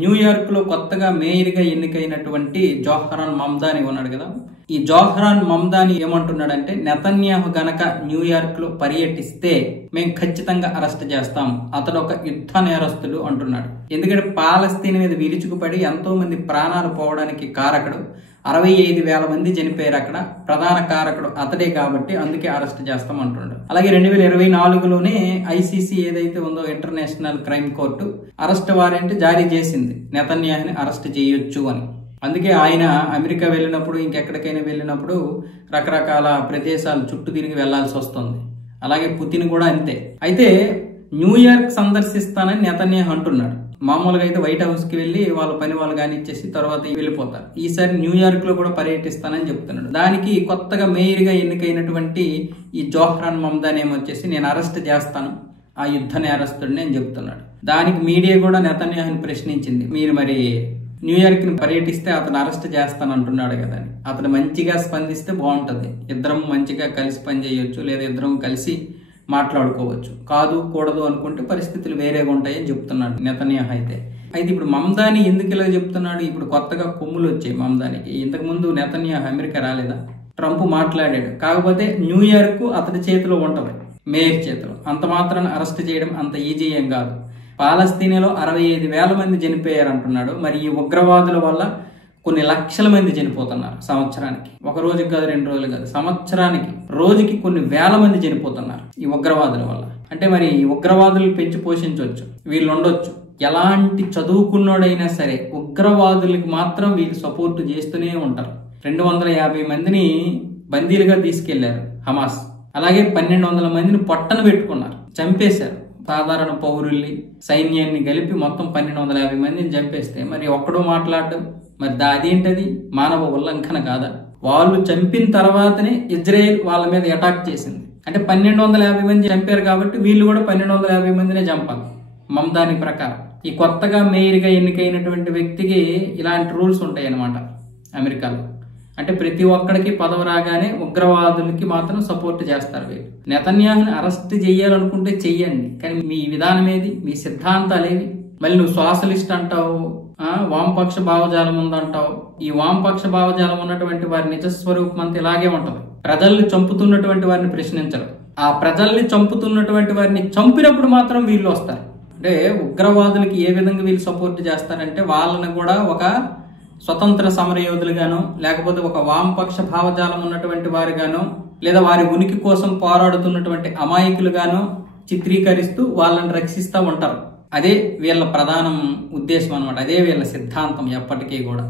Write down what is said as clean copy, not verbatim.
New York లో కొత్తగా mayor గా ఎన్నికైనటువంటి జోహ్రాన్ మమ్దాని ఉన్నాడు కదా, ఈ జోహ్రాన్ మమ్దాని ఏమంటున్నాడంటే నెతన్యాహు గనక న్యూయార్క్ లో పర్యటిస్తే మేము ఖచ్చితంగా అరెస్ట్ చేస్తాం, అతడు ఒక యుద్ధ నేరస్తుడు అంటున్నాడు. ఎందుకంటే పాలస్తీన్ మీద విరుచుకుపడి ఎంతో మంది ప్రాణాలు పోవడానికి కారకుడు, 65,000 మంది చనిపోయారు అక్కడ, ప్రధాన కారకుడు అతడే కాబట్టి అందుకే అరెస్ట్ చేస్తాం అంటున్నాడు. అలాగే 2024లోనే ఐసీసీ ఏదైతే ఉందో international crime court arrest warrant జారీ చేసింది, నెతన్యాహుని అరెస్ట్ చేయొచ్చు అని. అందుకే ఆయన అమెరికా వెళ్ళినప్పుడు ఇంకెక్కడికైనా వెళ్ళినప్పుడు రకరకాల ప్రదేశాలు చుట్టూ తిరిగి వెళ్లాల్సి వస్తుంది. అలాగే పుతిన్ కూడా అంతే. అయితే న్యూయార్క్ సందర్శిస్తానని నెతన్యాహు అంటున్నాడు. మామూలుగా అయితే వైట్ హౌస్ కి వెళ్లి వాళ్ళ పని వాళ్ళు కానిచ్చేసి తర్వాత వెళ్ళిపోతారు. ఈసారి న్యూయార్క్ లో కూడా పర్యటిస్తానని చెప్తున్నాడు. దానికి కొత్తగా మేయర్ గా ఎన్నికైనటువంటి ఈ జోహ్రాన్ మమ్దాని ఏమొచ్చేసి నేను అరెస్ట్ చేస్తాను, ఆ యుద్ధ నేరస్తుడిని అని చెప్తున్నాడు. దానికి మీడియా కూడా నెతన్యాహుని ప్రశ్నించింది, మీరు మరి న్యూయార్క్ ని పర్యటిస్తే అతను అరెస్ట్ చేస్తానంటున్నాడు కదా అని. అతను మంచిగా స్పందిస్తే బాగుంటది, ఇద్దరం మంచిగా కలిసి పనిచేయొచ్చు, లేదా ఇద్దరం కలిసి మాట్లాడుకోవచ్చు. కాదు కూడదు అనుకుంటే పరిస్థితులు వేరేగా ఉంటాయని చెప్తున్నాడు నెతన్యాహు. అయితే ఇప్పుడు మమ్దాని ఎందుకు ఇలా చెప్తున్నాడు? ఇప్పుడు కొత్తగా కొమ్ములు వచ్చాయి మమ్దానికి. ఇంతకు ముందు నెతన్యాహు అమెరికా రాలేదా, ట్రంప్ మాట్లాడాడు. కాకపోతే న్యూయార్క్ అతడి చేతిలో ఉంటది, మేయర్ చేతిలో. అంత మాత్రాన్ని అరెస్ట్ చేయడం అంత ఈజీ ఏం కాదు. పాలస్తీనాలో 65,000 మంది చనిపోయారు అంటున్నాడు. మరి ఈ ఉగ్రవాదుల వల్ల కొన్ని లక్షల మంది చనిపోతున్నారు సంవత్సరానికి. ఒక రోజుకి కాదు, 2 రోజులు కాదు, సంవత్సరానికి రోజుకి కొన్ని వేల మంది చనిపోతున్నారు ఈ ఉగ్రవాదుల వల్ల. అంటే మరి ఈ ఉగ్రవాదులు పెంచి పోషించవచ్చు, వీళ్ళు ఉండొచ్చు. ఎలాంటి చదువుకున్నోడైనా సరే ఉగ్రవాదులకి మాత్రం వీళ్ళు సపోర్ట్ చేస్తూనే ఉంటారు. 250 మందిని బందీలుగా తీసుకెళ్లారు హమాస్. అలాగే 1,200 మందిని పొట్టన పెట్టుకున్నారు, చంపేశారు. సాధారణ పౌరుల్ని సైన్యాన్ని కలిపి మొత్తం 1,250 మందిని చంపేస్తే మరి ఒక్కడో మాట్లాడడం, మరి అదేంటది మానవ ఉల్లంఘన కాదా? వాళ్ళు చంపిన తర్వాతనే ఇజ్రాయెల్ వాళ్ళ మీద అటాక్ చేసింది. అంటే 1,250 మంది చంపారు కాబట్టి వీళ్ళు కూడా 1,250 మందినే చంపాలి మమ్దాని ప్రకారం. ఈ కొత్తగా మేయర్ గా ఎన్నికైనటువంటి వ్యక్తికి ఇలాంటి రూల్స్ ఉంటాయి అన్నమాట అమెరికాలో. అంటే ప్రతి ఒక్కడికి పదవి రాగానే ఉగ్రవాదులకి మాత్రం సపోర్ట్ చేస్తారు వీళ్ళు. నెతన్యాహుని అరెస్ట్ చేయాలనుకుంటే చెయ్యండి, కానీ మీ విధానం ఏది, మీ సిద్ధాంతాలు ఏవి? మళ్ళీ నువ్వు సోషలిస్ట్ అంటావు, వామపక్ష భావజాలం ఉందంటావు. ఈ వామపక్ష భావజాలం ఉన్నటువంటి వారి నిజస్వరూపం అంతా ఇలాగే ఉంటది. ప్రజల్ని చంపుతున్నటువంటి వారిని ప్రశ్నించరు, ఆ ప్రజల్ని చంపుతున్నటువంటి వారిని చంపినప్పుడు మాత్రం వీళ్ళు వస్తారు. అంటే ఉగ్రవాదులకి ఏ విధంగా వీళ్ళు సపోర్ట్ చేస్తారంటే వాళ్ళని కూడా ఒక స్వతంత్ర సమరయోధులుగాను, లేకపోతే ఒక వామపక్ష భావజాలం ఉన్నటువంటి వారిగాను, లేదా వారి ఉనికి కోసం పోరాడుతున్నటువంటి అమాయకులుగాను చిత్రీకరిస్తూ వాళ్ళని రక్షిస్తూ ఉంటారు. అదే వీళ్ళ ప్రధాన ఉద్దేశం అన్నమాట, అదే వీళ్ళ సిద్ధాంతం ఎప్పటికీ కూడా.